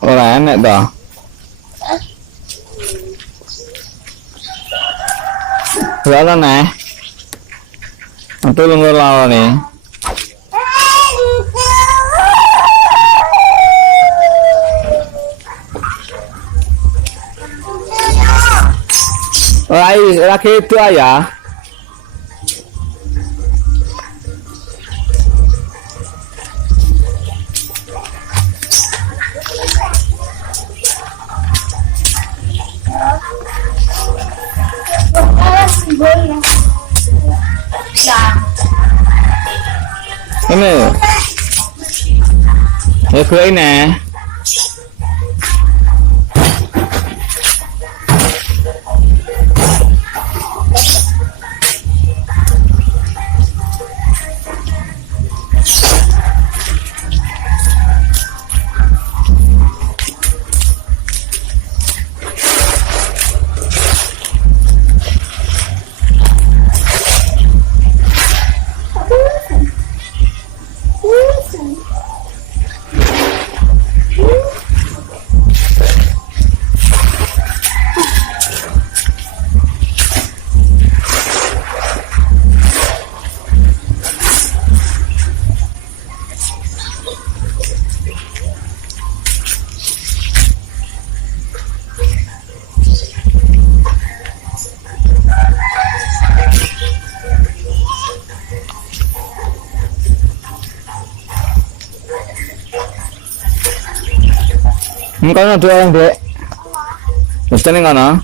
ora enek to. Wala neh. Aku lu ngelawan nih. Lagi itu ya. Ini ya gue ini Kono dua orang dek, mesti nih kono,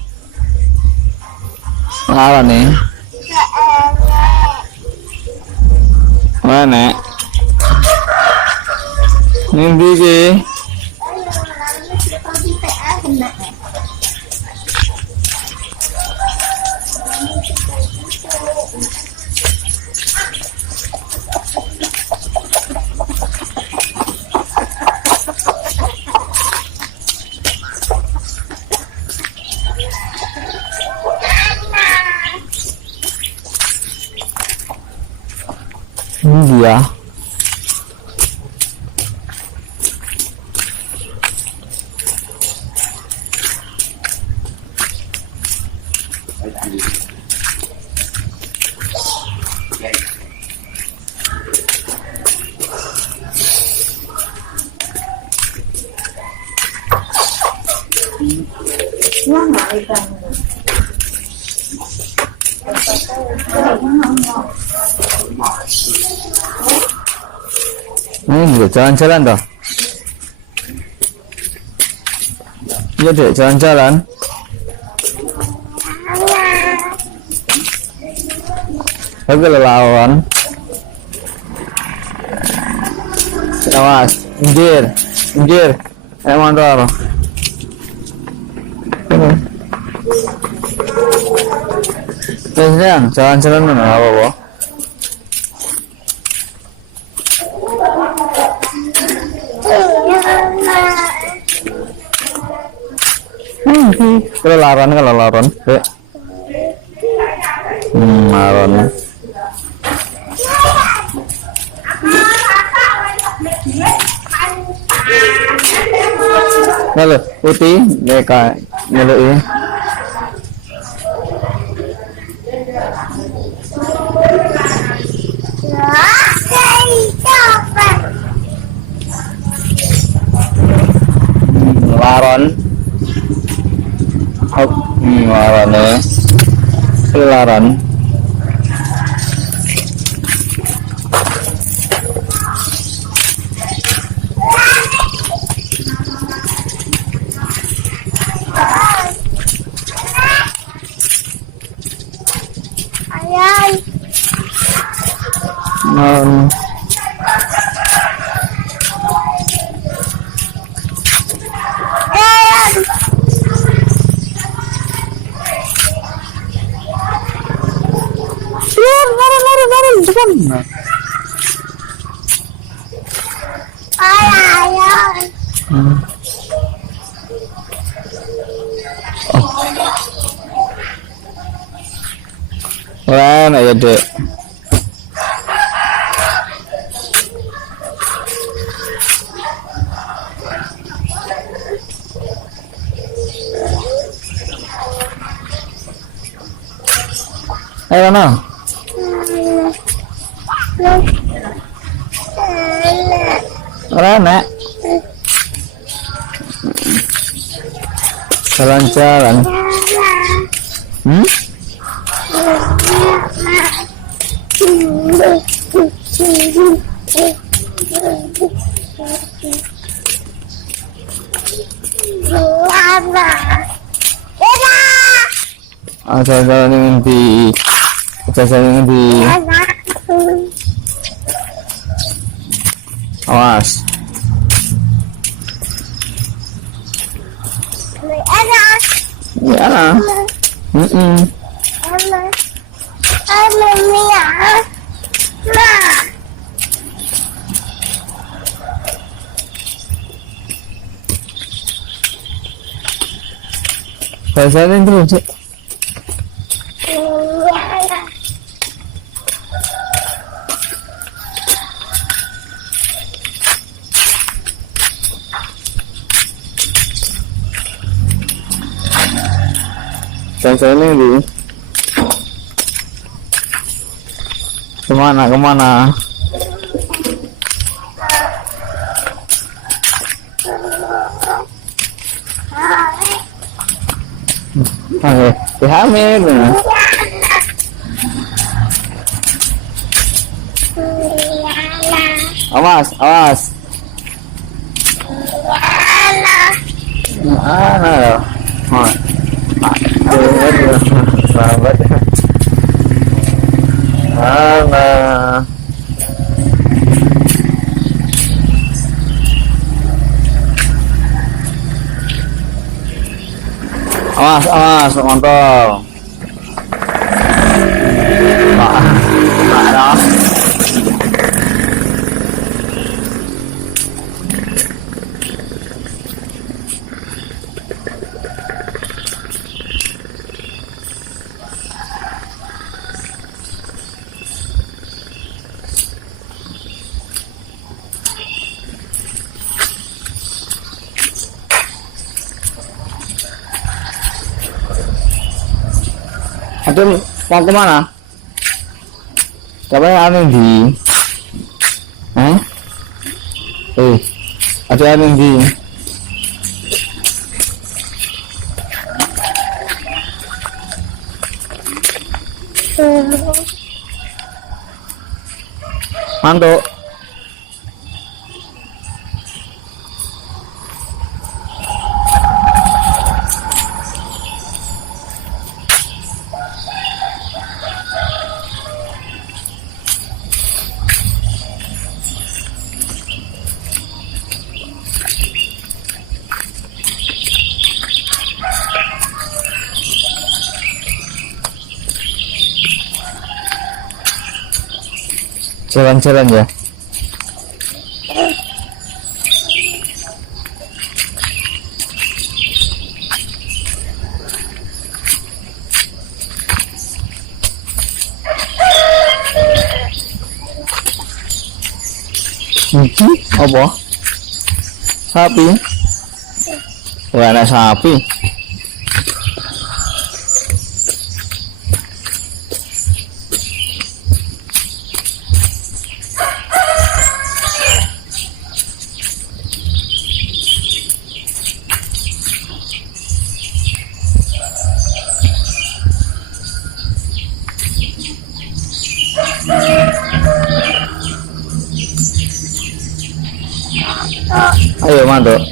apa nih? Mana? Mimpi ki? Dia ini juga jalan-jalan toh. Iya dek, jalan-jalan. Aku lelawan. Awas, minggir, motor. Terus jalan-jalan mana apa? Kalau laron, laron, Halo, putih, mereka nyeluk laron. Laron laron. Nah. Wah, ya dek. Ayo no. Rana. Jalan-jalan. Jalan-jalan ini di jalan-jalan ini di awas. Ya. Jalan-jalan terus. Jalan-jalan ini kemana? Oke, dihamil. Awas. Mana loh? Sahabat. Mana? Awas, kontol. Nah. Aduh, mau kemana? Siapa yang aneh di? Ada aneh di? Mantuk. Jalan-jalan ya. Apa? Sapi? Wah, ada sapi. Ayo mantuk.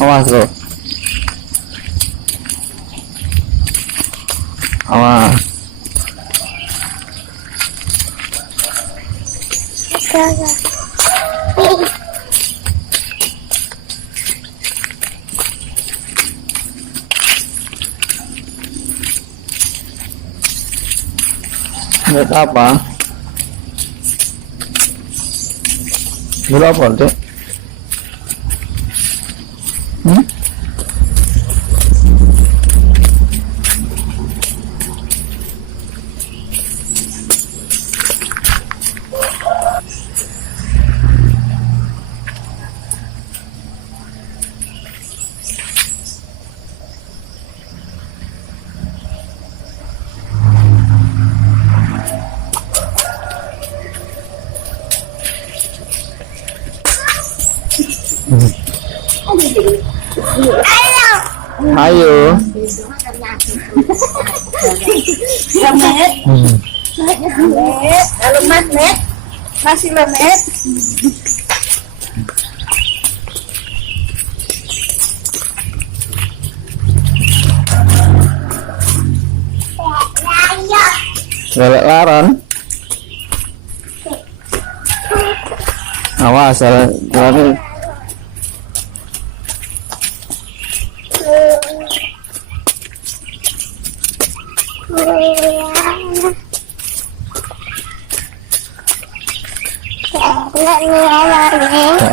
Awas bro. Awas. Lihat apa? Berapa deh? Ayo. Lemet, masih lemet. Galak laron. Awas, laron.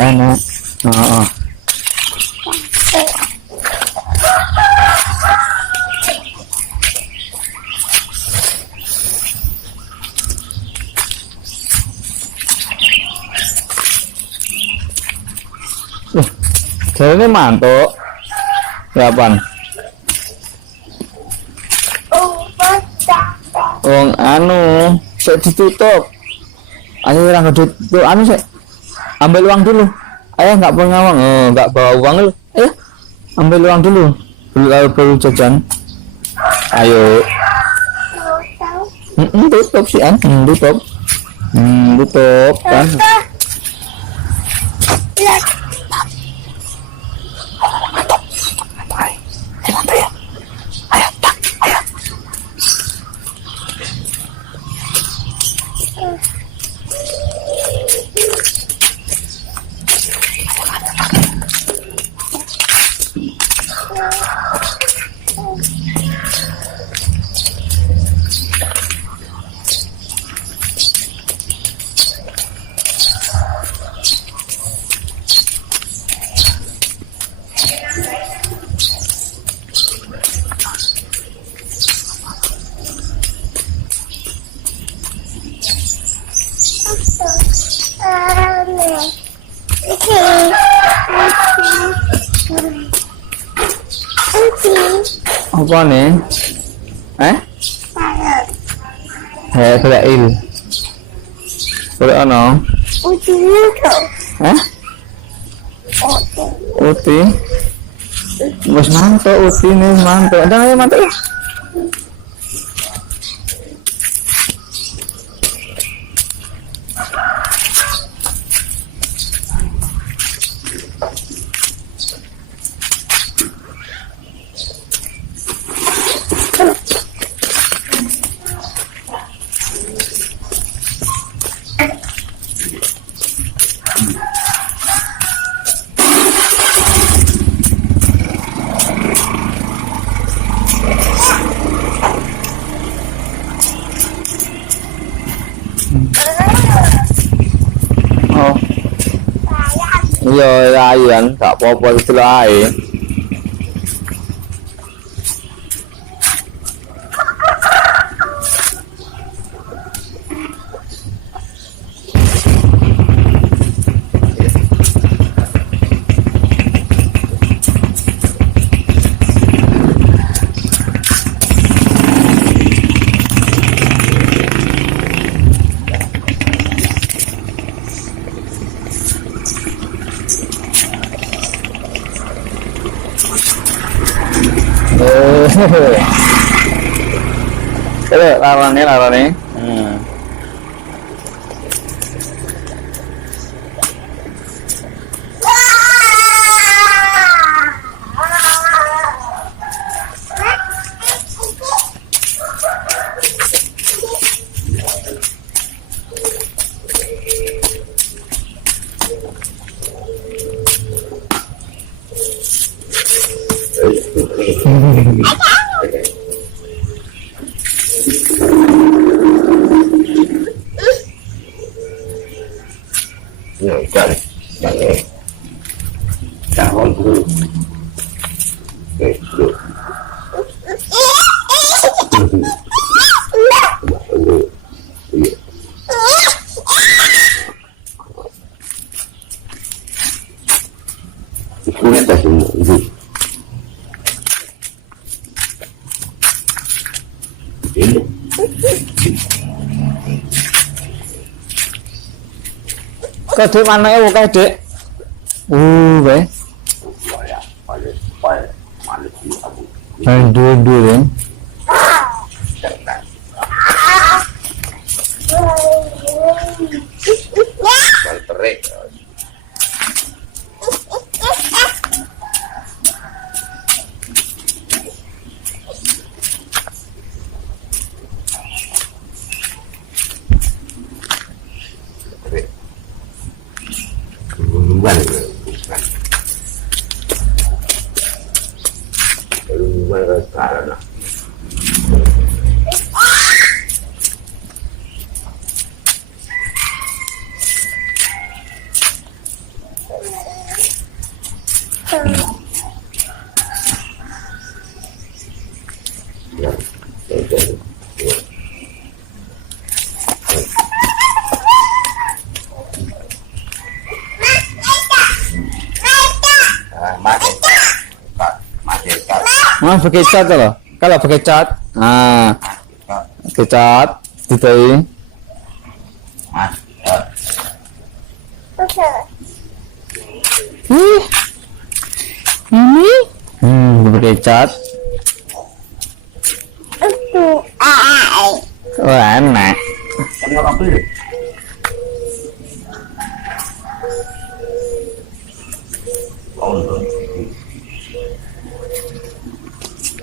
Enak. Oh. Jadi mantuk. Kapan? Wong anu, sik ditutup. Ayo orang gedut tuh anu sik. Ambil uang dulu. Ayah nggak punya uang. Oh, nggak bawa uang lu. Ayo. Ambil uang dulu. Perlu jajan. Ayo. Tutup sih an. Tutup. Tutup kan. Apa nih? Belail. Boleh ano? Uti. Bos manto uti nih manto. Ada ayo manto. Oh. Iya, layan, gak apa-apa itu lah. Larane. Kau dek mana ya, kau dek? Weh. Supaya supaya manis di abu. Dua ya. Tenang. Terik. Bukan. Bukan karena Pakai cat kalau pakai cat, pakai cat, gitu. Ini, pakai cat. Oh, enak. Oh,